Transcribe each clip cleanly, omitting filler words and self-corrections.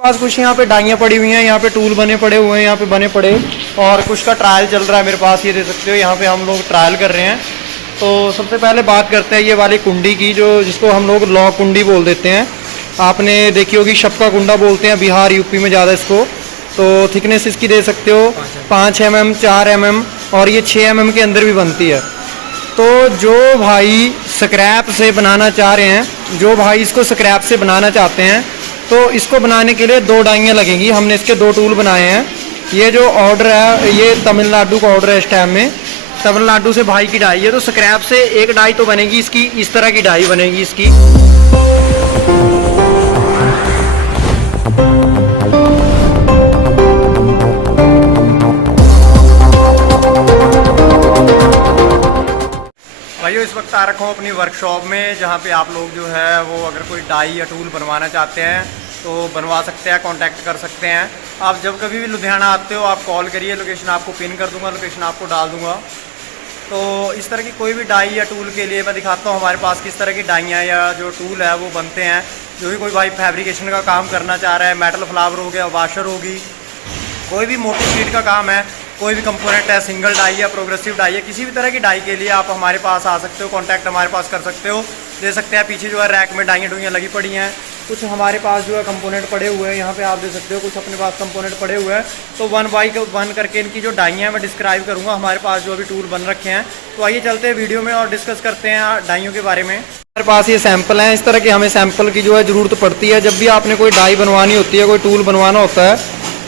पास कुछ यहाँ पे डाइयाँ पड़ी हुई हैं, यहाँ पे टूल बने पड़े हुए हैं, यहाँ पे बने पड़े और कुछ का ट्रायल चल रहा है मेरे पास। ये देख सकते हो यहाँ पे हम लोग ट्रायल कर रहे हैं। तो सबसे पहले बात करते हैं ये वाली कुंडी की, जो जिसको हम लोग लॉ कुंडी बोल देते हैं। आपने देखी होगी शपका कुंडा बोलते हैं बिहार यूपी में ज़्यादा इसको। तो थिकनेस इसकी दे सकते हो 5 mm 4 mm और ये 6 mm के अंदर भी बनती है। तो जो भाई स्क्रैप से बनाना चाह रहे हैं, जो भाई इसको स्क्रैप से बनाना चाहते हैं, तो इसको बनाने के लिए 2 डाइयाँ लगेंगी। हमने इसके 2 टूल बनाए हैं। ये जो ऑर्डर है ये तमिलनाडु का ऑर्डर है इस टाइम में। तमिलनाडु से भाई की डाई है, तो स्क्रैप से एक डाई तो बनेगी इसकी, इस तरह की डाई बनेगी इसकी। भाइयों इस वक्त आ रखा हूँ अपनी वर्कशॉप में, जहाँ पे आप लोग जो है वो अगर कोई डाई या टूल बनवाना चाहते हैं तो बनवा सकते हैं, कांटेक्ट कर सकते हैं। आप जब कभी भी लुधियाना आते हो आप कॉल करिए, लोकेशन आपको पिन कर दूंगा, लोकेशन आपको डाल दूंगा। तो इस तरह की कोई भी डाई या टूल के लिए मैं दिखाता हूँ हमारे पास किस तरह की डाइयाँ या जो टूल है वो बनते हैं। जो भी कोई भाई फैब्रिकेशन का काम करना चाह रहा है, मेटल फ्लावर हो गया, वाशर होगी, कोई भी मोटी शीट का काम है, कोई भी कंपोनेंट है, सिंगल डाई या प्रोग्रेसिव डाई है, किसी भी तरह की डाई के लिए आप हमारे पास आ सकते हो, कांटेक्ट हमारे पास कर सकते हो, दे सकते हैं। पीछे जो है रैक में डाइयाँ डुइयाँ लगी पड़ी हैं, कुछ हमारे पास जो है कंपोनेंट पड़े हुए हैं, यहाँ पे आप दे सकते हो कुछ अपने पास कंपोनेंट पड़े हुए हैं। तो 1 बाई 1 करके इनकी जो डाइयाँ हैं मैं डिस्क्राइब करूँगा हमारे पास जो अभी टूल बन रखे हैं। तो आइए चलते हैं वीडियो में और डिस्कस करते हैं डाइयों के बारे में। हमारे पास ये सैंपल हैं, इस तरह के हमें सैंपल की जो है ज़रूरत पड़ती है। जब भी आपने कोई डाई बनवानी होती है, कोई टूल बनवाना होता है,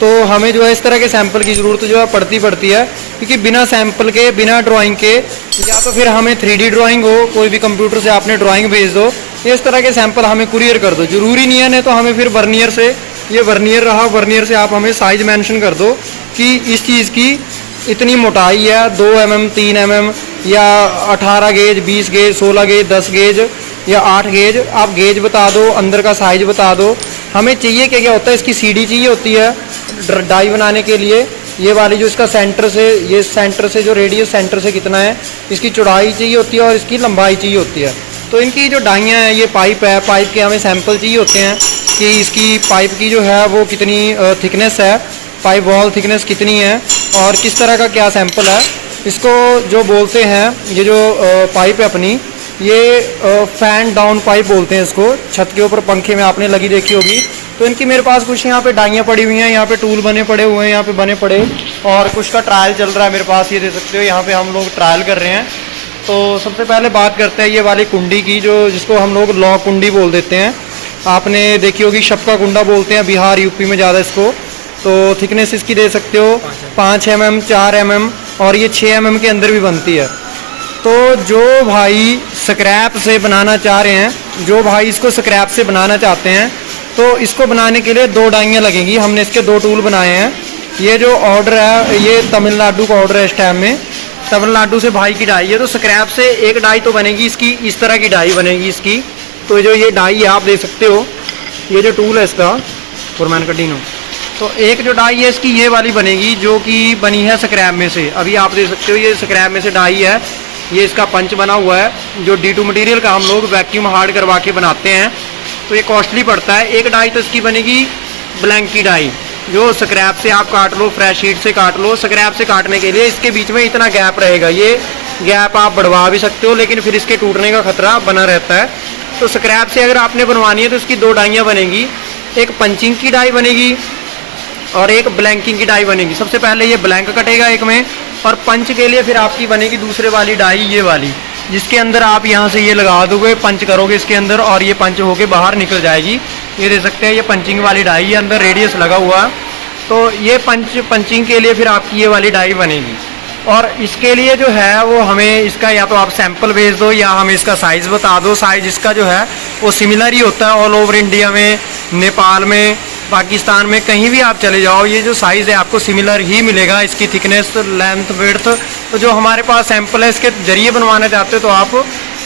तो हमें जो है इस तरह के सैंपल की ज़रूरत जो है पड़ती है। क्योंकि बिना सैंपल के, बिना ड्राइंग के, या तो फिर हमें 3D ड्राइंग हो, कोई भी कंप्यूटर से आपने ड्राइंग भेज दो, इस तरह के सैंपल हमें कुरियर कर दो। ज़रूरी नहीं है, नहीं तो हमें फिर वर्नियर से, ये वर्नियर रहा, वर्नियर से आप हमें साइज़ मेंशन कर दो कि इस चीज़ की इतनी मोटाई है, 2 mm 3 mm या 18 गेज 20 गेज 16 गेज 10 गेज या 8 गेज। आप गेज बता दो, अंदर का साइज बता दो। हमें चाहिए क्या क्या होता है, इसकी CD चाहिए होती है डाई बनाने के लिए। ये वाली जो इसका सेंटर से, ये सेंटर से जो रेडियस सेंटर से कितना है, इसकी चौड़ाई चाहिए होती है और इसकी लंबाई चाहिए होती है। तो इनकी जो डाइयाँ हैं, ये पाइप है, पाइप के हमें सैंपल चाहिए होते हैं कि इसकी पाइप की जो है वो कितनी थिकनेस है, पाइप वॉल थिकनेस कितनी है और किस तरह का क्या सैंपल है। इसको जो बोलते हैं, ये जो पाइप है अपनी, ये फैन डाउन पाइप बोलते हैं इसको। छत के ऊपर पंखे में आपने लगी देखी होगी। तो इनकी मेरे पास कुछ यहाँ पे डाइयाँ पड़ी हुई हैं, यहाँ पे टूल बने पड़े हुए हैं, यहाँ पे बने पड़े और कुछ का ट्रायल चल रहा है मेरे पास। ये देख सकते हो यहाँ पे हम लोग ट्रायल कर रहे हैं। तो सबसे पहले बात करते हैं ये वाली कुंडी की, जो जिसको हम लोग लॉ कुंडी बोल देते हैं। आपने देखी होगी शपका कुंडा बोलते हैं बिहार यूपी में ज़्यादा इसको। तो थिकनेस इसकी दे सकते हो 5 mm 4 mm और ये 6 mm के अंदर भी बनती है। तो जो भाई स्क्रैप से बनाना चाह रहे हैं, जो भाई इसको स्क्रैप से बनाना चाहते हैं, तो इसको बनाने के लिए 2 डाइयाँ लगेंगी। हमने इसके 2 टूल बनाए हैं। ये जो ऑर्डर है ये तमिलनाडु का ऑर्डर है इस टाइम में। तमिलनाडु से भाई की डाई है, तो स्क्रैप से एक डाई तो बनेगी इसकी, इस तरह की डाई बनेगी इसकी। तो जो ये डाई है आप देख सकते हो, ये जो टूल है इसका फॉरमैन कटिनो, तो एक जो डाई है इसकी ये वाली बनेगी जो कि बनी है स्क्रैप में से। अभी आप देख सकते हो ये स्क्रैप में से डाई है, ये इसका पंच बना हुआ है। जो D2 मटेरियल का हम लोग वैक्यूम हार्ड करवा के बनाते हैं, तो ये कॉस्टली पड़ता है। एक डाई तो इसकी बनेगी ब्लैंक की डाई, जो स्क्रैप से आप काट लो, फ्रेश शीट से काट लो। स्क्रैप से काटने के लिए इसके बीच में इतना गैप रहेगा, ये गैप आप बढ़वा भी सकते हो, लेकिन फिर इसके टूटने का खतरा बना रहता है। तो स्क्रैप से अगर आपने बनवानी है तो इसकी 2 डाइयाँ बनेगी, एक पंचिंग की डाई बनेगी और एक ब्लैंकिंग की डाई बनेगी। सबसे पहले ये ब्लैंक कटेगा एक में, और पंच के लिए फिर आपकी बनेगी दूसरे वाली डाई, ये वाली, जिसके अंदर आप यहाँ से ये लगा दोगे, पंच करोगे इसके अंदर और ये पंच होके बाहर निकल जाएगी। ये देख सकते हैं ये पंचिंग वाली डाई है, अंदर रेडियस लगा हुआ। तो ये पंचिंग के लिए फिर आपकी ये वाली डाई बनेगी। और इसके लिए जो है वो हमें इसका या तो आप सैंपल भेज दो या हमें इसका साइज़ बता दो। साइज़ इसका जो है वो सिमिलर ही होता है ऑल ओवर इंडिया में, नेपाल में, पाकिस्तान में, कहीं भी आप चले जाओ, ये जो साइज़ है आपको सिमिलर ही मिलेगा। इसकी थिकनेस, लेंथ, विड्थ, तो जो हमारे पास सैंपल है इसके जरिए बनवाना चाहते हो तो आप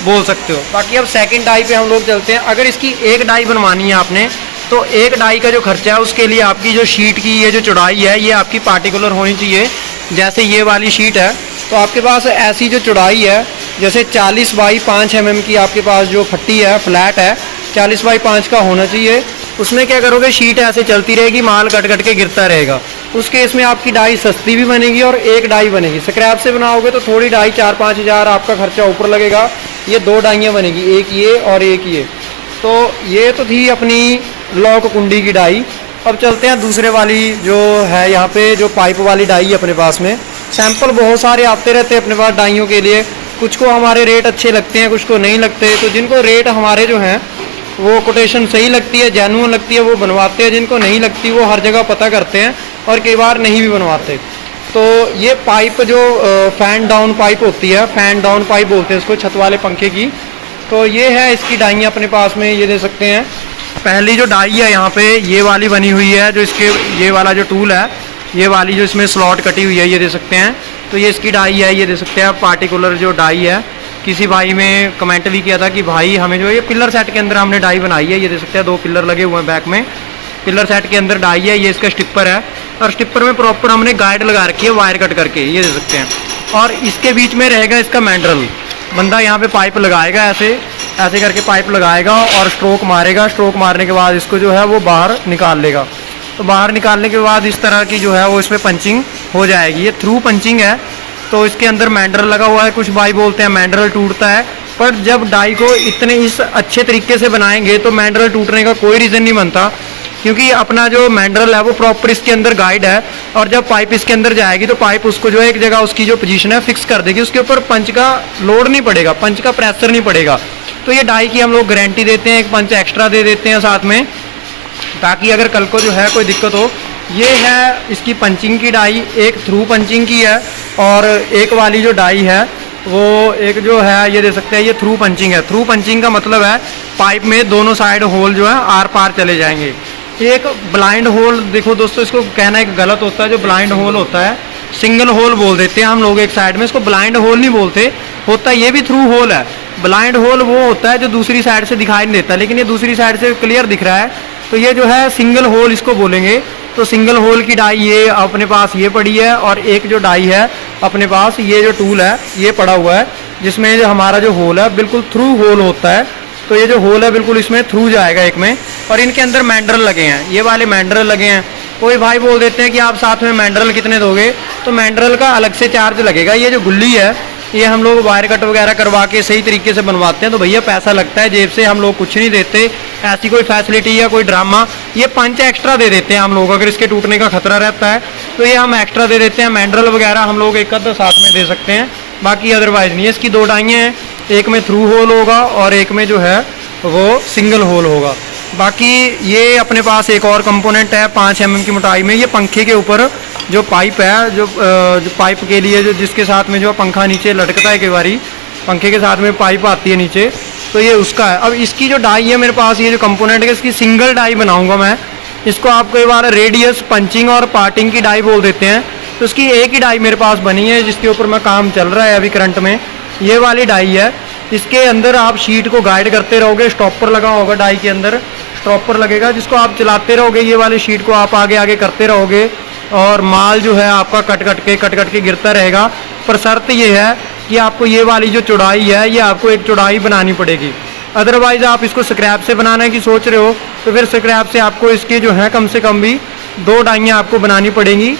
बोल सकते हो। बाकी अब सेकंड डाई पे हम लोग चलते हैं। अगर इसकी एक डाई बनवानी है आपने, तो एक डाई का जो खर्चा है उसके लिए आपकी जो शीट की ये जो चौड़ाई है ये आपकी पार्टिकुलर होनी चाहिए। जैसे ये वाली शीट है तो आपके पास ऐसी जो चौड़ाई है, जैसे 40 बाई 5 mm की आपके पास जो फट्टी है, फ्लैट है, 40 बाई 5 का होना चाहिए। उसमें क्या करोगे, शीट ऐसे चलती रहेगी, माल कट कट के गिरता रहेगा। उस केस में आपकी डाई सस्ती भी बनेगी और एक डाई बनेगी। स्क्रैप से बनाओगे तो थोड़ी डाई 4-5 हज़ार आपका खर्चा ऊपर लगेगा। ये 2 डाइयाँ बनेगी, एक ये और एक ये। तो ये तो थी अपनी लॉक कुंडी की डाई। अब चलते हैं दूसरे वाली जो है, यहाँ पे जो पाइप वाली डाई है अपने पास में। सैंपल बहुत सारे आते रहते हैं अपने पास डाइयों के लिए। कुछ को हमारे रेट अच्छे लगते हैं, कुछ को नहीं लगते। तो जिनको रेट हमारे जो हैं वो कोटेशन सही लगती है, जेन्युइन लगती है, वो बनवाते हैं। जिनको नहीं लगती वो हर जगह पता करते हैं और कई बार नहीं भी बनवाते। तो ये पाइप जो फैन डाउन पाइप होती है, फैन डाउन पाइप बोलते हैं इसको, छत वाले पंखे की। तो ये है इसकी डाइयाँ अपने पास में, ये दे सकते हैं। पहली जो डाई है यहाँ पे ये वाली बनी हुई है, जो इसके ये वाला जो टूल है, ये वाली जो इसमें स्लॉट कटी हुई है, ये दे सकते हैं। तो ये इसकी डाई है, ये दे सकते हैं। पार्टिकुलर जो डाई है, किसी भाई में कमेंट भी किया था कि भाई हमें जो ये पिलर सेट के अंदर हमने डाई बनाई है, ये दे सकते हैं। 2 पिलर लगे हुए हैं बैक में, पिलर सेट के अंदर डाई है। ये इसका स्टिपर है और स्टिपर में प्रॉपर हमने गाइड लगा रखी है वायर कट करके, ये दे सकते हैं। और इसके बीच में रहेगा इसका मैंड्रल। बंदा यहाँ पे पाइप लगाएगा, ऐसे ऐसे करके पाइप लगाएगा और स्ट्रोक मारेगा। स्ट्रोक मारने के बाद इसको जो है वो बाहर निकाल लेगा। तो बाहर निकालने के बाद इस तरह की जो है वो इसमें पंचिंग हो जाएगी। ये थ्रू पंचिंग है। तो इसके अंदर मैंड्रल लगा हुआ है। कुछ भाई बोलते हैं मैंड्रल टूटता है, पर जब डाई को इस अच्छे तरीके से बनाएंगे तो मैंड्रल टूटने का कोई रीज़न नहीं बनता, क्योंकि अपना जो मैंड्रल है वो प्रॉपर इसके अंदर गाइड है। और जब पाइप इसके अंदर जाएगी तो पाइप उसको जो है एक जगह उसकी जो पोजीशन है फिक्स कर देगी। उसके ऊपर पंच का लोड नहीं पड़ेगा, पंच का प्रेशर नहीं पड़ेगा। तो ये डाई की हम लोग गारंटी देते हैं, एक पंच एक्स्ट्रा दे देते हैं साथ में, ताकि अगर कल को जो है कोई दिक्कत हो। ये है इसकी पंचिंग की डाई, एक थ्रू पंचिंग की है और एक वाली जो डाई है वो एक जो है ये दे सकते हैं, ये थ्रू पंचिंग है। थ्रू पंचिंग का मतलब है पाइप में दोनों साइड होल जो है आर पार चले जाएंगे। एक ब्लाइंड होल, देखो दोस्तों इसको कहना एक गलत होता है। जो ब्लाइंड होल होता है सिंगल होल बोल देते हैं हम लोग एक साइड में, इसको ब्लाइंड होल नहीं बोलते। होता है ये भी थ्रू होल है। ब्लाइंड होल वो होता है जो दूसरी साइड से दिखाई नहीं देता, लेकिन ये दूसरी साइड से क्लियर दिख रहा है। तो ये जो है सिंगल होल इसको बोलेंगे। तो सिंगल होल की डाई ये अपने पास ये पड़ी है और एक जो डाई है अपने पास ये जो टूल है ये पड़ा हुआ है, जिसमें जो हमारा जो होल है बिल्कुल थ्रू होल होता है। तो ये जो होल है बिल्कुल इसमें थ्रू जाएगा एक में। और इनके अंदर मैंड्रल लगे हैं, ये वाले मैंड्रल लगे हैं। कोई भाई बोल देते हैं कि आप साथ में मैंड्रल कितने दोगे, तो मैंड्रल का अलग से चार्ज लगेगा। ये जो गुल्ली है ये हम लोग वायर कट वगैरह करवा के सही तरीके से बनवाते हैं, तो भैया पैसा लगता है, जेब से हम लोग कुछ नहीं देते। ऐसी कोई फैसिलिटी या कोई ड्रामा, ये पंच एक्स्ट्रा दे देते हैं हम लोग। अगर इसके टूटने का खतरा रहता है तो ये हम एक्स्ट्रा दे देते हैं। मैंड्रल वगैरह हम लोग एक आधा साथ में दे सकते हैं, बाकी अदरवाइज नहीं है। इसकी 2 डाइयाँ हैं, एक में थ्रू होल होगा और एक में जो है वो सिंगल होल होगा। बाकी ये अपने पास एक और कंपोनेंट है 5 mm की मोटाई में। ये पंखे के ऊपर जो पाइप है, जो पाइप के लिए जो जिसके साथ में जो पंखा नीचे लटकता है, कई बारी पंखे के साथ में पाइप आती है नीचे, तो ये उसका है। अब इसकी जो डाई है मेरे पास, ये जो कंपोनेंट है इसकी सिंगल डाई बनाऊंगा मैं। इसको आप कई बार रेडियस पंचिंग और पार्टिंग की डाई बोल देते हैं। तो इसकी एक ही डाई मेरे पास बनी है जिसके ऊपर मैं काम चल रहा है अभी करंट में। ये वाली डाई है, इसके अंदर आप शीट को गाइड करते रहोगे। स्टॉपर लगा होगा डाई के अंदर, स्टॉपर लगेगा जिसको आप चलाते रहोगे। ये वाली शीट को आप आगे आगे करते रहोगे और माल जो है आपका कट कट के गिरता रहेगा। पर शर्त ये है कि आपको ये वाली जो चौड़ाई है ये आपको एक चौड़ाई बनानी पड़ेगी। अदरवाइज़ आप इसको स्क्रैप से बनाने की सोच रहे हो तो फिर स्क्रैप से आपको इसके जो है कम से कम भी 2 डाइयाँ आपको बनानी पड़ेंगी,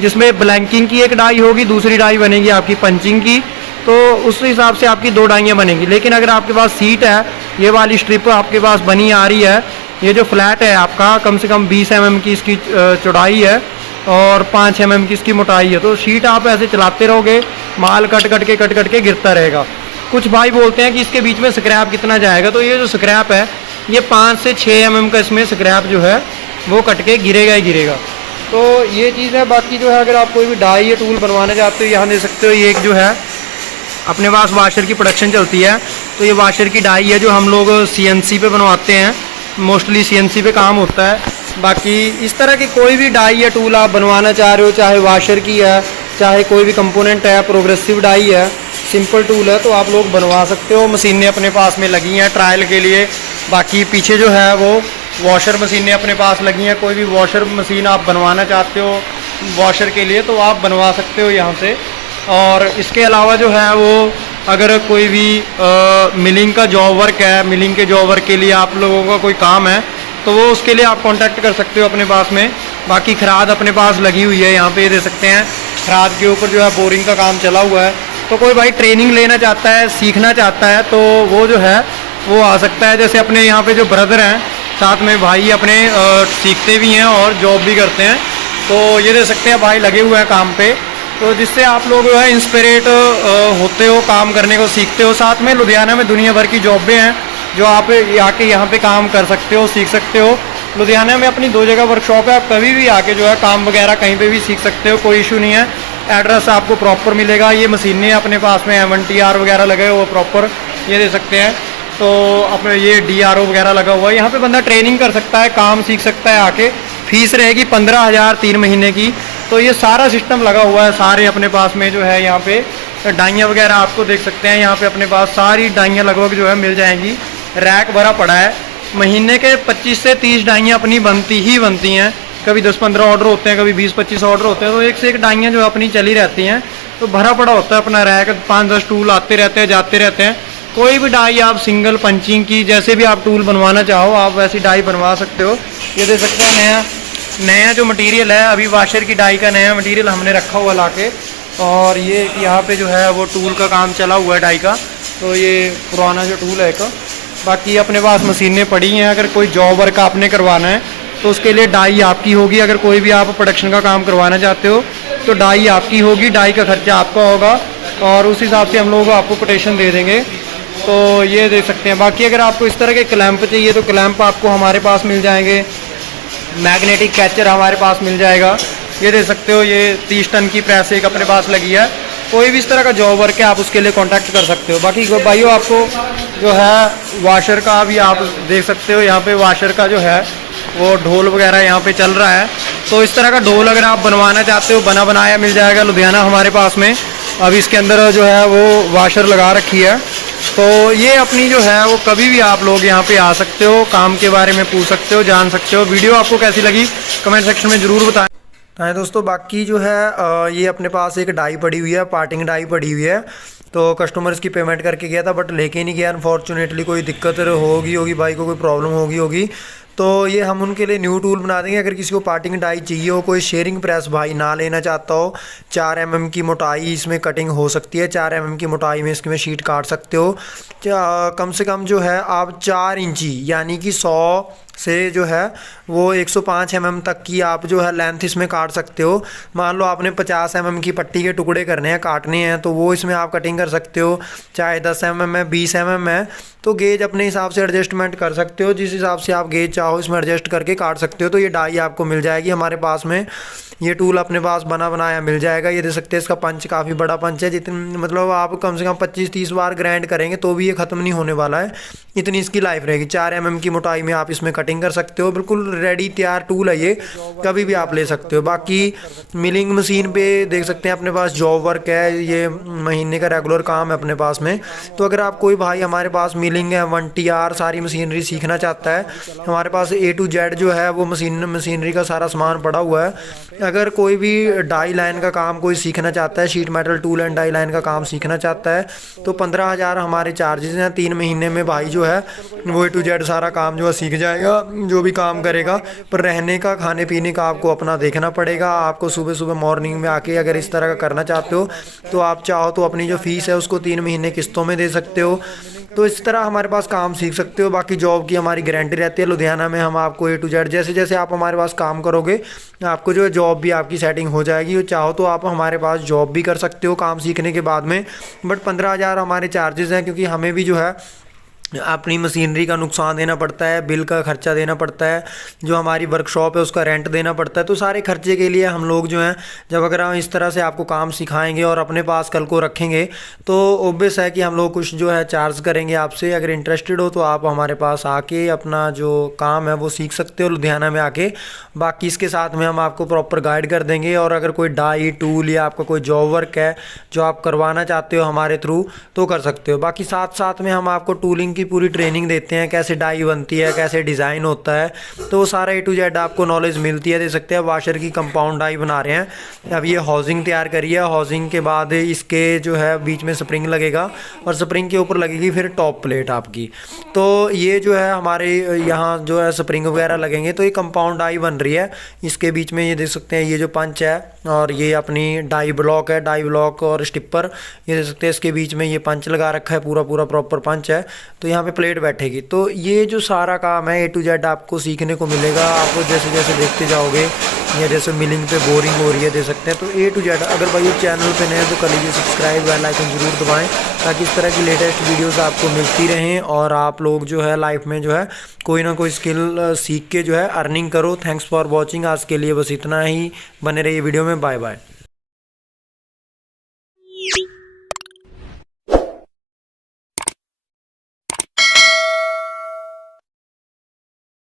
जिसमें ब्लैंकिंग की एक डाई होगी, दूसरी डाई बनेगी आपकी पंचिंग की। तो उस हिसाब से आपकी 2 डाइयाँ बनेंगी। लेकिन अगर आपके पास सीट है, ये वाली स्ट्रिप आपके पास बनी आ रही है, ये जो फ्लैट है आपका कम से कम 20 mm की इसकी चौड़ाई है और 5 mm की इसकी मोटाई है, तो शीट आप ऐसे चलाते रहोगे, माल कट कट के गिरता रहेगा। कुछ भाई बोलते हैं कि इसके बीच में स्क्रैप कितना जाएगा, तो ये जो स्क्रैप है ये 5 से 6 mm का इसमें स्क्रैप जो है वो कट के गिरेगा ही गिरेगा। तो ये चीज़ है। बाकी जो है अगर आप कोई भी डाई या टूल बनवाना चाहते हो यहाँ दे सकते हो। ये एक जो है अपने पास वाशर की प्रोडक्शन चलती है, तो ये वाशर की डाई है जो हम लोग CNC पे बनवाते हैं। मोस्टली CNC पे काम होता है। बाकी इस तरह की कोई भी डाई या टूल आप बनवाना चाह रहे हो, चाहे वाशर की है, चाहे कोई भी कंपोनेंट है, प्रोग्रेसिव डाई है, सिंपल टूल है, तो आप लोग बनवा सकते हो। मशीनें अपने पास में लगी हैं ट्रायल के लिए। बाकी पीछे जो है वो वॉशर मशीनें अपने पास लगी हैं। कोई भी वॉशर मशीन आप बनवाना चाहते हो वॉशर के लिए तो आप बनवा सकते हो यहाँ से। और इसके अलावा जो है वो अगर कोई भी मिलिंग का जॉब वर्क है, मिलिंग के जॉब वर्क के लिए आप लोगों का कोई काम है तो वो उसके लिए आप कांटेक्ट कर सकते हो अपने पास में। बाकी खराद अपने पास लगी हुई है, यहाँ पे दे सकते हैं खराद के ऊपर जो है बोरिंग का काम चला हुआ है। तो कोई भाई ट्रेनिंग लेना चाहता है, सीखना चाहता है, तो वो जो है वो आ सकता है। जैसे अपने यहाँ पे जो ब्रदर हैं साथ में भाई अपने सीखते भी हैं और जॉब भी करते हैं, तो ये दे सकते हैं भाई लगे हुए हैं काम पे। तो जिससे आप लोग जो है इंस्पिरेट होते हो, काम करने को सीखते हो। साथ में लुधियाना में दुनिया भर की जॉबें हैं जो आप आके यहाँ पे काम कर सकते हो, सीख सकते हो। लुधियाना में अपनी 2 जगह वर्कशॉप है, आप कभी भी आके जो है काम वगैरह कहीं पे भी सीख सकते हो, कोई इशू नहीं है। एड्रेस आपको प्रॉपर मिलेगा। ये मशीनें अपने पास में M1TR वगैरह लगे हुए प्रॉपर ये दे सकते हैं। तो अपने ये DRO वगैरह लगा हुआ है। यहाँ पे बंदा ट्रेनिंग कर सकता है, काम सीख सकता है आके। फीस रहेगी 15,000 3 महीने की। तो ये सारा सिस्टम लगा हुआ है सारे अपने पास में जो है। यहाँ पे डाइयाँ वगैरह आपको देख सकते हैं, यहाँ पे अपने पास सारी डाइयाँ लगभग जो है मिल जाएंगी। रैक भरा पड़ा है। महीने के 25 से 30 डाइयाँ अपनी बनती हैं। कभी 10-15 ऑर्डर होते हैं, कभी 20-25 ऑर्डर होते हैं, तो एक से एक डाइयाँ जो अपनी चली रहती हैं। तो भरा पड़ा होता है अपना रैक। 5-10 टूल आते रहते हैं, जाते रहते हैं। कोई भी डाई आप सिंगल पंचिंग की जैसे भी आप टूल बनवाना चाहो आप वैसी डाई बनवा सकते हो। ये दे सकते हैं नया जो मटेरियल है, अभी वाशर की डाई का नया मटेरियल हमने रखा हुआ लाके। और ये यहाँ पे जो है वो टूल का काम चला हुआ है डाई का। तो ये पुराना जो टूल है एक। बाकी अपने पास मशीनें पड़ी हैं। अगर कोई जॉब वर्क आपने करवाना है तो उसके लिए डाई आपकी होगी। अगर कोई भी आप प्रोडक्शन का काम करवाना चाहते हो तो डाई आपकी होगी, डाई का खर्चा आपका होगा और उस हिसाब से हम लोग आपको कोटेशन दे देंगे। तो ये दे सकते हैं। बाकी अगर आपको इस तरह के क्लैंप चाहिए तो क्लैंप आपको हमारे पास मिल जाएंगे। मैग्नेटिक कैचर हमारे पास मिल जाएगा। ये दे सकते हो। ये 30 टन की प्रेस एक अपने पास लगी है। कोई भी इस तरह का जॉब वर्क है आप उसके लिए कांटेक्ट कर सकते हो। बाकी भाइयों आपको जो है वाशर का भी आप देख सकते हो। यहाँ पे वाशर का जो है वो ढोल वगैरह यहाँ पे चल रहा है। तो इस तरह का ढोल अगर आप बनवाना चाहते हो बना बनाया मिल जाएगा लुधियाना हमारे पास में। अब इसके अंदर जो है वो वाशर लगा रखी है। तो ये अपनी जो है वो कभी भी आप लोग यहाँ पे आ सकते हो, काम के बारे में पूछ सकते हो, जान सकते हो। वीडियो आपको कैसी लगी कमेंट सेक्शन में ज़रूर बताएं दोस्तों। बाकी जो है ये अपने पास एक डाई पड़ी हुई है, पार्टिंग डाई पड़ी हुई है। तो कस्टमर्स की पेमेंट करके गया था बट लेके नहीं गया अनफॉर्चुनेटली। कोई दिक्कत होगी भाई को, कोई प्रॉब्लम होगी। तो ये हम उनके लिए न्यू टूल बना देंगे। अगर किसी को पार्टिंग डाई चाहिए हो, कोई शेयरिंग प्रेस भाई ना लेना चाहता हो, 4 mm की मोटाई इसमें कटिंग हो सकती है। 4 mm की मोटाई में इसमें शीट काट सकते हो। कम से कम जो है आप 4 इंची यानी कि 100 से जो है वो 105 mm तक की आप जो है लेंथ इसमें काट सकते हो। मान लो आपने 50 mm की पट्टी के टुकड़े करने हैं, काटने हैं, तो वो इसमें आप कटिंग कर सकते हो। चाहे 10 mm है, 20 mm है, तो गेज अपने हिसाब से एडजस्टमेंट कर सकते हो। जिस हिसाब से आप गेज चाहो इसमें एडजस्ट करके काट सकते हो। तो ये डाई आपको मिल जाएगी हमारे पास में। ये टूल अपने पास बना बनाया मिल जाएगा। ये दे सकते हैं। इसका पंच काफ़ी बड़ा पंच है। जितने मतलब आप कम से कम 25-30 बार ग्राइंड करेंगे तो भी ये ख़त्म नहीं होने वाला है, इतनी इसकी लाइफ रहेगी। 4 mm की मोटाई में आप इसमें कटिंग कर सकते हो। बिल्कुल रेडी तैयार टूल है ये, कभी भी आप ले सकते हो। बाकी मिलिंग मशीन पे देख सकते हैं अपने पास जॉब वर्क है। ये महीने का रेगुलर काम है अपने पास में। तो अगर आप कोई भाई हमारे पास मिलिंग है, 1TR सारी मशीनरी सीखना चाहता है, हमारे पास A to Z जो है वो मशीनरी का सारा सामान पड़ा हुआ है। अगर कोई भी डाई लाइन का काम कोई सीखना चाहता है, sheet metal tool and die line का काम सीखना चाहता है, तो 15,000 हमारे चार्जेस हैं। 3 महीने में भाई जो है वो A to Z सारा काम जो है सीख जाएगा, जो भी काम करेगा। पर रहने का, खाने पीने का आपको अपना देखना पड़ेगा। आपको सुबह सुबह मॉर्निंग में आके अगर इस तरह का करना चाहते हो तो आप चाहो तो अपनी जो फीस है उसको 3 महीने किस्तों में दे सकते हो। तो इस तरह हमारे पास काम सीख सकते हो। बाकी जॉब की हमारी गारंटी रहती है। लुधियाना में हम आपको A to Z जैसे जैसे आप हमारे पास काम करोगे आपको जो है जॉब भी आपकी सेटिंग हो जाएगी। चाहो तो आप हमारे पास जॉब भी कर सकते हो काम सीखने के बाद में। बट 15,000 हमारे चार्जेस हैं, क्योंकि हमें भी जो है अपनी मशीनरी का नुकसान देना पड़ता है, बिल का खर्चा देना पड़ता है, जो हमारी वर्कशॉप है उसका रेंट देना पड़ता है। तो सारे खर्चे के लिए हम लोग जो हैं जब अगर हम इस तरह से आपको काम सिखाएंगे और अपने पास कल को रखेंगे तो ऑब्वियस है कि हम लोग कुछ जो है चार्ज करेंगे आपसे। अगर इंटरेस्टेड हो तो आप हमारे पास आके अपना जो काम है वो सीख सकते हो लुधियाना में आके। बाकी इसके साथ में हम आपको प्रॉपर गाइड कर देंगे। और अगर कोई डाई टूल या आपका कोई जॉब वर्क है जो आप करवाना चाहते हो हमारे थ्रू तो कर सकते हो। बाकी साथ साथ में हम आपको टूलिंग की की पूरी ट्रेनिंग देते हैं, कैसे डाई बनती है, कैसे डिज़ाइन होता है, तो वो सारा A to Z आपको नॉलेज मिलती है। देख सकते हैं वाशर की कंपाउंड डाई बना रहे हैं। अब ये हाउसिंग तैयार करी है, हाउसिंग के बाद इसके जो है बीच में स्प्रिंग लगेगा और स्प्रिंग के ऊपर लगेगी फिर टॉप प्लेट आपकी। तो ये जो है हमारे यहाँ जो है स्प्रिंग वगैरह लगेंगे, तो ये कंपाउंड डाई बन रही है। इसके बीच में ये देख सकते हैं ये जो पंच है और ये अपनी डाई ब्लॉक है, डाई ब्लॉक और स्टिपर, ये देख सकते हैं इसके बीच में ये पंच लगा रखा है, पूरा पूरा प्रॉपर पंच है। तो यहाँ पे प्लेट बैठेगी। तो ये जो सारा काम है A to Z आपको सीखने को मिलेगा। आपको जैसे जैसे देखते जाओगे, या जैसे मिलिंग पे बोरिंग हो रही है देख सकते हैं। तो A to Z अगर भाई चैनल पे नए हैं तो कर लीजिए सब्सक्राइब, बेल आइकन जरूर दबाएं ताकि इस तरह की लेटेस्ट वीडियोस आपको मिलती रहें और आप लोग जो है लाइफ में जो है कोई ना कोई स्किल सीख के जो है अर्निंग करो। Thanks for watching. आज के लिए बस इतना ही। बने रहिए वीडियो में। Bye bye.